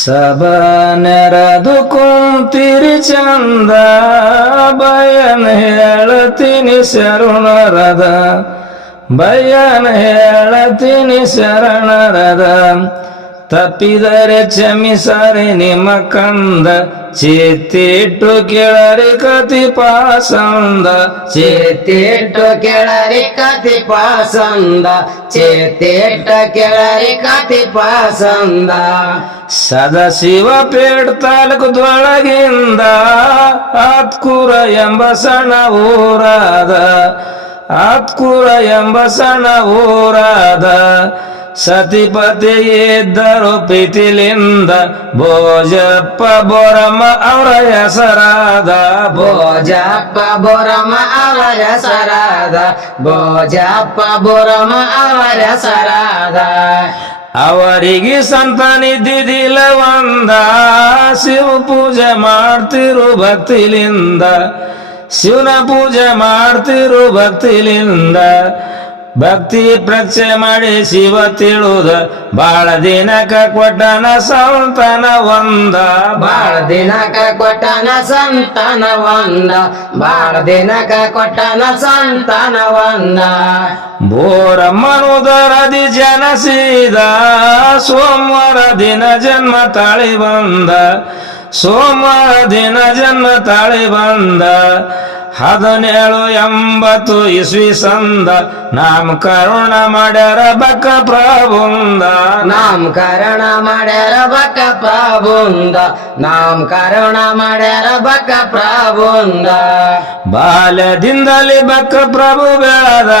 ಸಬನೆರದು ಕುಂತಿರಿ ಚಂದ ಬಯನ್ ಹೇಳತೀನಿ ಶರಣರದ ಬಯನ್ ಹೇಳತೀನಿ ಶರಣರದ ತಪ್ಪಿದರೆ ಕ್ಷಮಿಸರಿ ನಿಮ್ಮ ಕಂದ ಚೇತಿಟ್ಟು ಕೇಳರಿ ಕತಿ ಪಾಸಂದ ಚೇತಿಟ್ಟು ಕೆಳರಿ ಕತಿ ಪಾಸಂದ ಚೇತಿಟ್ಟ ಕೆಳರಿ ಕತಿ ಪಾಸಂದ ಸದಾಶಿವ ಪೇಡ್ ತಾಲೂಕದೊಳಗಿಂದ ಆತ್ಕೂರ ಎಂಬ ಸಣ್ಣ ಊರಾದ ಆತ್ಕೂರ ಎಂಬ ಸಣ್ಣ ಊರಾದ ಸತಿಪತಿ ಇದ್ದರು ಪ್ರೀತಿಲಿಂದ ಭೋಜಪ್ಪ ಬೋರಮ್ಮ ಅವರ ಹೆಸರಾದ ಭೋಜಪ್ಪ ಬೋರಮ ಅವರ ಸರಾದ ಭೋಜಪ್ಪ ಬೋರಮ ಅವರ ಸರಾದ ಅವರಿಗೆ ಸಂತಾನಿದ್ದಿಲ್ಲ ಒಂದ ಶಿವ ಪೂಜೆ ಮಾಡ್ತಿರು ಭಕ್ತಿಲಿಂದ ಶಿವನ ಪೂಜೆ ಮಾಡ್ತಿರು ಭಕ್ತಿಲಿಂದ ಭಕ್ತಿ ಪ್ರಕ್ಷೆ ಮಾಡಿ ಶಿವ ತಿಳುದ ಬಾಳ ದಿನಕ ಕೊಟ್ಟನ ಸಂತಾನ ಒಂದ ಬಾಳ ದಿನಕ ಕೊಟ್ಟನ ಸಂತಾನ ಒಂದ ಬಾಳ ದಿನಕ ಕೊಟ್ಟನ ಸಂತಾನ ಒಂದ ಬೋರಮ್ಮನುದರದಿ ಜನಸಿದ ಸೋಮವಾರ ದಿನ ಜನ್ಮ ತಾಳಿ ಬಂದ ಸೋಮವಾರ ದಿನ ಜನ್ಮ ತಾಳಿ ಬಂದ 1780 ಇಸ್ವಿ ಸಂದ ನಾಮಕರಣ ಮಾಡ್ಯಾರ ಬಕ್ಕ ಪ್ರಭುಂದ ನಾಮಕರಣ ಮಾಡ್ಯಾರ ಬಕ್ಕ ಪ್ರಭುಂದ ನಾಮಕರಣ ಮಾಡ್ಯಾರ ಬಕ್ಕ ಪ್ರಭುಂದ ಬಾಲ್ಯದಿಂದಲೇ ಬಕ್ಕ ಪ್ರಭು ಬೆಳೆದ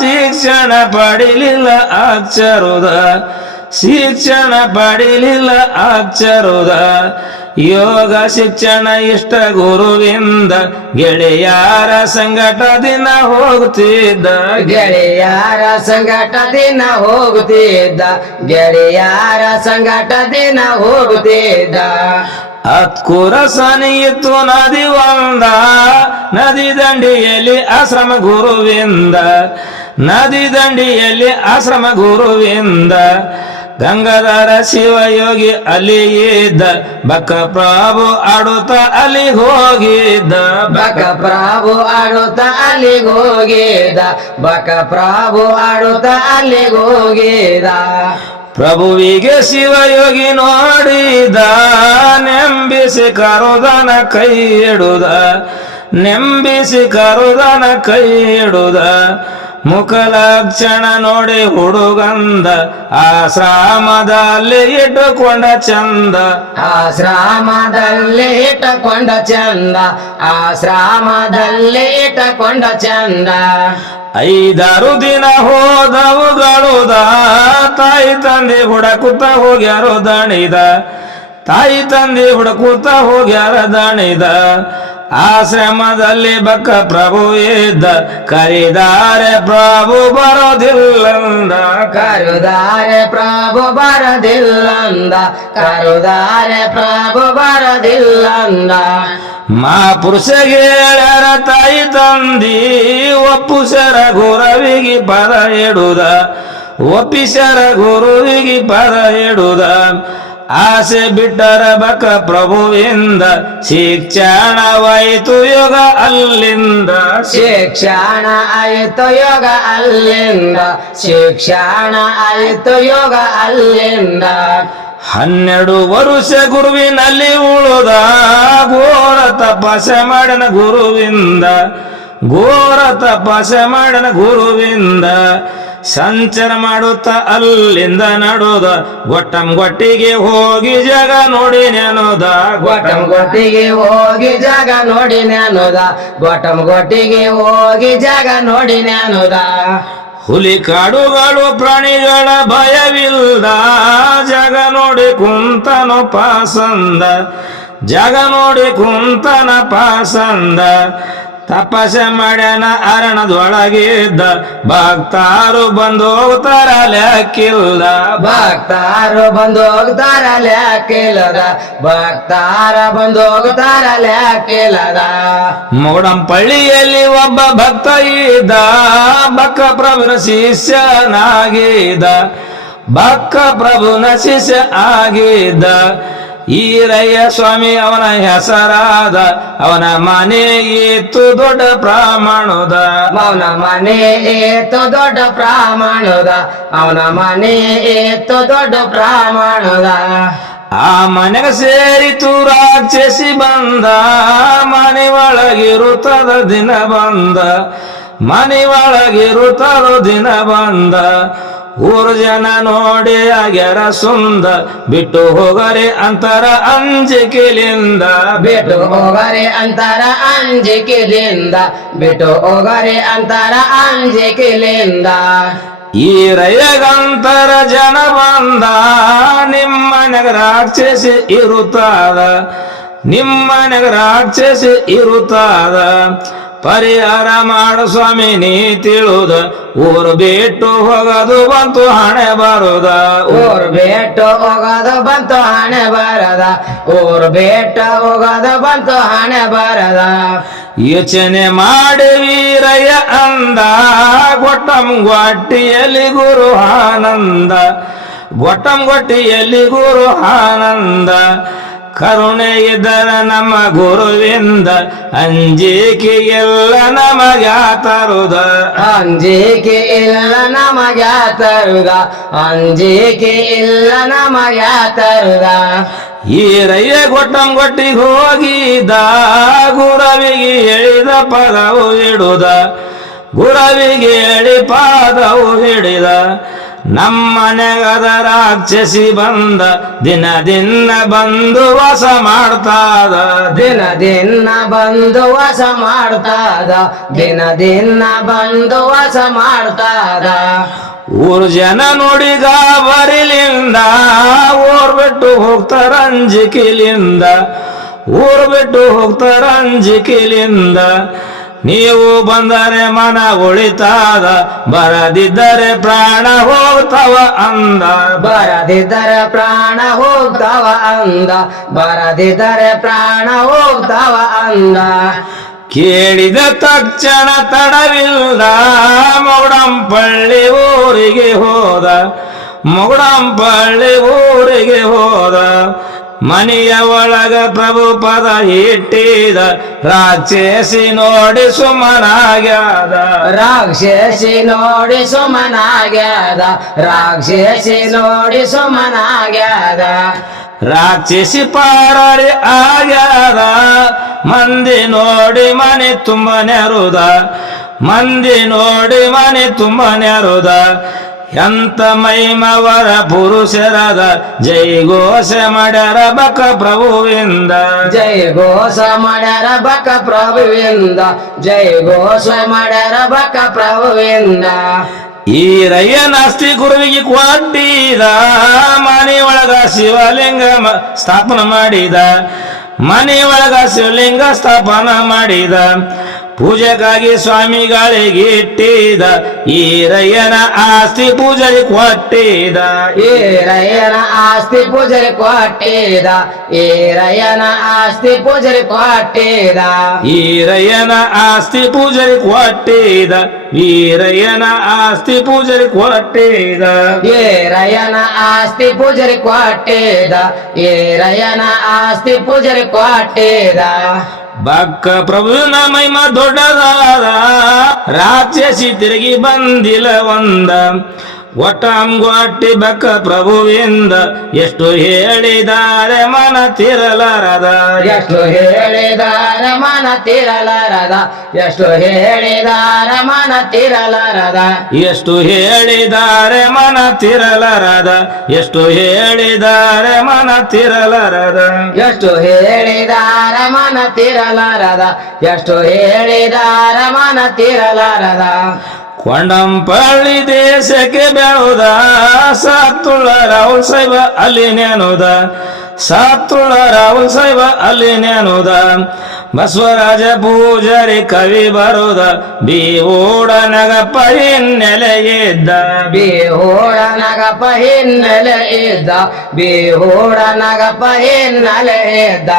ಶಿಕ್ಷಣ ಪಡಿಲಿಲ್ಲ ಅಕ್ಷರುದ ಶಿಕ್ಷಣ ಪಡಿಲಿಲ್ಲ ಅಕ್ಷರುದ ಯೋಗ ಶಿಕ್ಷಣ ಇಷ್ಟ ಗುರುವಿಂದ ಗೆಳೆಯಾರ ಸಂಗಟ ದಿನ ಹೋಗುತ್ತಿದ್ದ ಗೆಳೆಯಾರ ಸಂಗಟ ದಿನ ಹೋಗುತ್ತಿದ್ದ ಗೆಳೆಯಾರ ಸಂಗಟ ದಿನ ಹೋಗುತ್ತಿದ್ದ ಅತ್ಕೂರ ಸನಿಯಿತ್ತು ನದಿ ಒಂದ ನದಿ ದಂಡಿಯಲ್ಲಿ ಆಶ್ರಮ ಗುರುವಿಂದ ನದಿ ದಂಡಿಯಲ್ಲಿ ಆಶ್ರಮ ಗುರುವಿಂದ ಗಂಗಾಧರ ಶಿವಯೋಗಿ ಅಲ್ಲಿ ಇದ್ದ ಬಕ್ಕ ಪ್ರಭು ಆಡುತ್ತ ಅಲ್ಲಿ ಹೋಗಿದ್ದ ಬಕ ಪ್ರಭು ಆಡುತ್ತ ಅಲ್ಲಿಗೆ ಹೋಗಿದ್ದ ಬಕ ಪ್ರಭು ಆಡುತ್ತ ಅಲ್ಲಿಗೆ ಹೋಗಿದ್ದ ಪ್ರಭುವಿಗೆ ಶಿವಯೋಗಿ ನೋಡಿದ ನೆಂಬಿಸಿ ಕರುದನ ಕೈ ಇಡುದ ನೆಂಬಿಸಿ ಕರುದನ ಕೈ ಇಡುದ ಮುಖಲಕ್ಷಣ ನೋಡಿ ಹುಡುಗಂದ ಆಶ್ರಮದಲ್ಲಿ ಇಟ್ಟುಕೊಂಡ ಚಂದ ಆಶ್ರಮದಲ್ಲಿ ಇಟ್ಟುಕೊಂಡ ಚಂದ ಆಶ್ರಮದಲ್ಲಿ ಇಟ್ಟುಕೊಂಡ ಚಂದ 5 ದಿನ ಹೋದವುಗಳುದ ತಾಯಿ ತಂದೆ ಹುಡುಕುತ್ತ ಹೋಗ್ಯಾರೋ ದಣಿದ ತಾಯಿ ತಂದೆ ಹುಡುಕುತ್ತ ಹೋಗ್ಯಾರ ದಣಿದ ಆಶ್ರಮದಲ್ಲಿ ಬಕ್ಕ ಪ್ರಭು ಇದ್ದ ಕರಿದಾರೆ ಪ್ರಭು ಬರೋದಿಲ್ಲಂದ ಕರುದಾರೆ ಪ್ರಭು ಬರದಿಲ್ಲಂದ ಕರುದಾರೆ ಪ್ರಭು ಬರದಿಲ್ಲಂದ ಮಹಾಪುರುಷಗೆ ಹೇಳ್ಯಾರ ತಾಯಿ ತಂದಿ ಒಪ್ಪುಸರ ಗುರುವಿಗೆ ಪದ ಇಡುದ ಒಪ್ಪಿಸರ ಗುರುವಿಗೆ ಪದ ಇಡುದ ಆಸೆ ಬಿಟ್ಟರ ಬಕ ಪ್ರಭುವಿಂದ ಶಿಕ್ಷಣವಾಯಿತು ಯೋಗ ಅಲ್ಲಿಂದ ಶಿಕ್ಷಣ ಆಯಿತು ಯೋಗ ಅಲ್ಲಿಂದ ಶಿಕ್ಷಣ ಆಯಿತು ಯೋಗ ಅಲ್ಲಿಂದ 12 ವರುಷ ಗುರುವಿನಲ್ಲಿ ಉಳುದ ಘೋರ ತಪಸ್ಸೆ ಮಾಡನ ಗುರುವಿಂದ ಘೋರ ತಪಸ್ಸೆ ಮಾಡನ ಗುರುವಿಂದ ಸಂಚಾರ ಮಾಡುತ್ತ ಅಲ್ಲಿಂದ ನಡುದ ಗೊಟ್ಟಂಗೊಟ್ಟಿಗೆ ಹೋಗಿ ಜಗ ನೋಡಿ ನೆನುದ ಗೊಟ್ಟಂಗೊಟ್ಟಿಗೆ ಹೋಗಿ ಜಾಗ ನೋಡಿ ನೆನುದ ಗೊಟ್ಟಂಗೊಟ್ಟಿಗೆ ಹೋಗಿ ಜಾಗ ನೋಡಿ ನೆನುದ ಹುಲಿ ಕಾಡುಗಳು ಪ್ರಾಣಿಗಳ ಭಯವಿಲ್ಲದ ಜಗ ನೋಡಿ ಕುಂತನ ಪಾಸಂದ ಜಗ ನೋಡಿ ಕುಂತನ ಪಾಸಂದ ತಪಸ್ಸೆ ಮಾಡ್ಯಾನ ಅರಣದೊಳಗಿದ್ದ ಭಕ್ತಾರು ಬಂದು ಹೋಗ್ತಾರ ಲೆಕ್ಕಿಲ್ಲದ ಭಕ್ತಾರು ಬಂದು ಹೋಗ್ತಾರ ಲೆಕ್ಕಿಲ್ಲದ ಭಕ್ತಾರ ಬಂದು ಹೋಗ್ತಾರ ಲೆಕ್ಕಿಲ್ಲದ ಮೂಡಂಪಳ್ಳಿಯಲ್ಲಿ ಒಬ್ಬ ಭಕ್ತ ಇದ್ದ ಬಕ್ಕ ಪ್ರಭುನ ಶಿಷ್ಯನಾಗಿದ್ದ ಬಕ್ಕ ಪ್ರಭುನ ಶಿಷ್ಯ ಆಗಿದ್ದ ಈರಯ್ಯ ಸ್ವಾಮಿ ಅವನ ಹೆಸರಾದ ಅವನ ಮನೆ ಇತ್ತು ದೊಡ್ಡ ಪ್ರಾಮಾಣುದ ಅವನ ಮನೆ ಏತು ದೊಡ್ಡ ಪ್ರಾಮಾಣುದ ಅವನ ಮನೆ ಏತು ದೊಡ್ಡ ಪ್ರಾಮಾಣುದ ಆ ಮನೆಗೆ ಸೇರಿತು ರಾಕ್ಷಸಿ ಬಂದ ಮನೆ ಒಳಗಿರುತ್ತದ ದಿನ ಬಂದ ಮನೆ ಒಳಗಿರುತ್ತದ ದಿನ ಬಂದ ಊರು ಜನ ನೋಡಿ ಆಗ್ಯಾರ ಸುಂದ ಬಿಟ್ಟು ಹೋಗರೆ ಅಂತರ ಅಂಜಿಕೆಲಿಂದ ಬಿಟ್ಟು ಹೋಗರೆ ಅಂತರ ಅಂಜಿಕೆಲಿಂದ ಬಿಟ್ಟು ಹೋಗರೆ ಅಂತರ ಅಂಜಿಕೆಲಿಂದ ಈ ರಯಗಂತರ ಜನ ಬಂದ ನಿಮ್ಮನೆಗ ರಾಕ್ಷಸಿ ಇರುತ್ತಾದ ನಿಮ್ಮನೆಗ ರಾಕ್ಷಸಿ ಇರುತ್ತಾದ ಪರಿಹಾರ ಮಾಡು ಸ್ವಾಮಿ ನೀ ತಿಳುದ ಊರು ಬಿಟ್ಟು ಹೋಗೋದು ಬಂತು ಹಣೆ ಬರುದ ಊರು ಬಿಟ್ಟು ಹೋಗೋದು ಬಂತು ಹಣೆ ಬರದ ಊರು ಬಿಟ್ಟು ಹೋಗೋದು ಬಂತು ಹಣೆ ಬರದ ಯೋಚನೆ ಮಾಡಿ ವೀರಯ್ಯ ಅಂದ ಗೊಟ್ಟಂಗೊಟ್ಟಿಯಲ್ಲಿ ಗುರು ಆನಂದ ಗೊಟ್ಟಂಗೊಟ್ಟಿಯಲ್ಲಿ ಗುರು ಆನಂದ ಕರುಣೆ ಇದ್ದರ ನಮ್ಮ ಗುರುವಿಂದ ಅಂಜಿಕೆ ಎಲ್ಲ ನಮಗೆ ತರುದ ಅಂಜಿಕೆ ಇಲ್ಲ ನಮಗೆ ತರುದ ಅಂಜಿಕೆ ಇಲ್ಲ ನಮಗೆ ತರುದ ಈರಯ್ಯ ಗೊಟ್ಟಂಗೊಟ್ಟಿಗೆ ಹೋಗಿದ ಗುರವಿಗೆ ಹೇಳಿದ ಪದವು ಹಿಡುದ ಗುರವಿಗೆ ಹೇಳಿ ಪಾದವು ಹಿಡಿದ ನಮ್ಮನೆಗದ ರಾಕ್ಷಸಿ ಬಂದ ದಿನ ದಿನ ಬಂದು ವಾಸ ಮಾಡ್ತಾದ ದಿನ ದಿನ ಬಂದು ವಾಸ ಮಾಡ್ತಾದ ದಿನ ದಿನ ಬಂದು ವಾಸ ಮಾಡ್ತಾದ ಊರು ಜನ ನೋಡಿ ಗಾಬರಿಲಿಂದ ಊರ್ ಬಿಟ್ಟು ಹೋಗ್ತಾರ ಅಂಜಿಕೆಲಿಂದ ಊರು ಬಿಟ್ಟು ಹೋಗ್ತಾರ ಅಂಜಿಕೆಲಿಂದ ನೀವು ಬಂದರೆ ಮನ ಉಳಿತಾದ ಬರದಿದ್ದರೆ ಪ್ರಾಣ ಹೋಗ್ತವ ಅಂದ ಬರದಿದ್ದರೆ ಪ್ರಾಣ ಹೋಗ್ತವ ಅಂದ ಬರದಿದ್ದರೆ ಪ್ರಾಣ ಹೋಗ್ತವ ಅಂದ ಕೇಳಿದ ತಕ್ಷಣ ತಡವಿಲ್ಲ ಮೊಗಡಂಪಳ್ಳಿ ಊರಿಗೆ ಹೋದ ಮೊಗಡಂಪಳ್ಳಿ ಊರಿಗೆ ಹೋದ ಮನೆಯ ಒಳಗ ಪ್ರಭು ಪದ ಇಟ್ಟಿದ ರಾಕ್ಷಸಿ ನೋಡಿ ಸುಮ್ಮನಾಗ್ಯಾದ ರಾಕ್ಷಸಿ ನೋಡಿ ಸುಮನಾಗ್ಯಾದ ರಾಕ್ಷಸಿ ನೋಡಿ ಸುಮನಾಗ್ಯಾದ ರಾಕ್ಷಸಿ ಪಾರಾರಿ ಆಗ್ಯಾದ ಮಂದಿ ನೋಡಿ ಮನೆ ತುಂಬ ನೆರುದ ಮಂದಿ ನೋಡಿ ಮನೆ ತುಂಬ ನೆರುದ ಎಂತ ಮೈಮವರ ಪುರುಷರದ ಜೈ ಘೋಷ ಮಾಡ್ಯಾರ ಬಕ ಪ್ರಭುವಿಂದ ಜೈ ಘೋಷ ಮಾಡ್ಯಾರ ಬಕ ಪ್ರಭುವಿಂದ ಜೈ ಘೋಷ ಮಾಡ್ಯಾರ ಬಕ ಪ್ರಭುವಿಂದ ಈ ರಯ್ಯನಾಸ್ತಿ ಗುರುವಿಗೆ ಕೊಟ್ಟಿದ ಮನೆ ಒಳಗ ಶಿವಲಿಂಗ ಸ್ಥಾಪನ ಮಾಡಿದ ಮನೆ ಒಳಗ ಶಿವಲಿಂಗ ಸ್ಥಾಪನ ಮಾಡಿದ ಪೂಜೆಗಾಗಿ ಸ್ವಾಮಿಗಳಿಗೆ ಇಟ್ಟಿದ ಈರಯ್ಯನ ಆಸ್ತಿ ಪೂಜೆಗೆ ಕೊಟ್ಟಿದ ಈರಯ್ಯನ ಆಸ್ತಿ ಪೂಜೆಗೆ ಕೊಟ್ಟಿದ ಈರಯ್ಯನ ಆಸ್ತಿ ಪೂಜೆಗೆ ಕೊಟ್ಟಿದ ಈರಯ್ಯನ ಆಸ್ತಿ ಪೂಜೆಗೆ ಕೊಟ್ಟಿದ ಈರಯ್ಯನ ಆಸ್ತಿ ಪೂಜೆಗೆ ಕೊಟ್ಟಿದ ಈರಯ್ಯನ ಆಸ್ತಿ ಪೂಜೆಗೆ ಕೊಟ್ಟಿದ ಈರಯ್ಯನ ಆಸ್ತಿ ಪೂಜೆಗೆ ಕೊಟ್ಟಿದ ಬಕ್ಕ ಪ್ರಭುವಿನ ಮಹಿಮ ದೊಡ್ಡದಾದ ರಾಕ್ಷಸಿ ತಿರುಗಿ ಬಂದಿಲ್ಲ ಒಂದ ಒಟ್ಟಂಗೊಟ್ಟಿ ಬಕ್ಕ ಪ್ರಭುವಿಂದ ಎಷ್ಟು ಹೇಳಿದ್ದಾರೆ ಮನ ತಿರಲಾರದ ಎಷ್ಟು ಹೇಳಿದಾರ ಮನ ತಿರಲಾರದ ಎಷ್ಟು ಹೇಳಿದಾರ ಮನ ತಿರಲಾರದ ಎಷ್ಟು ಹೇಳಿದ್ದಾರೆ ಮನ ತಿರಲಾರದ ಎಷ್ಟು ಹೇಳಿದ್ದಾರೆ ಮನ ತಿರಲಾರದ ಎಷ್ಟು ಹೇಳಿದಾರ ಮನ ತಿರಲಾರದ ಎಷ್ಟು ಹೇಳಿದಾರ ಮನ ತಿರಲಾರದ ಕೊಂಡಂಪಳ್ಳಿ ದೇಶಕ್ಕೆ ಬೆಳುದ ಸಾತುಳ ರಾಹುಲ್ ಸಾಹೇಬ ಅಲ್ಲಿ ನೆನುದ ಸಾತುಳ ರಾಹುಲ್ ಸಾಹೇಬ ಅಲ್ಲಿ ನೆನುದ ಬಸವರಾಜ ಪೂಜಾರಿ ಕವಿ ಬರುದ ಬಿಓಡನಗಪ್ಪ ಹಿನ್ನೆಲೆ ಇದ್ದ ಬಿಓಡನಗಪ್ಪ ಹಿನ್ನೆಲೆ ಇದ್ದ ಬಿಓಡನಗಪ್ಪ ಹಿನ್ನೆಲೆ ಇದ್ದ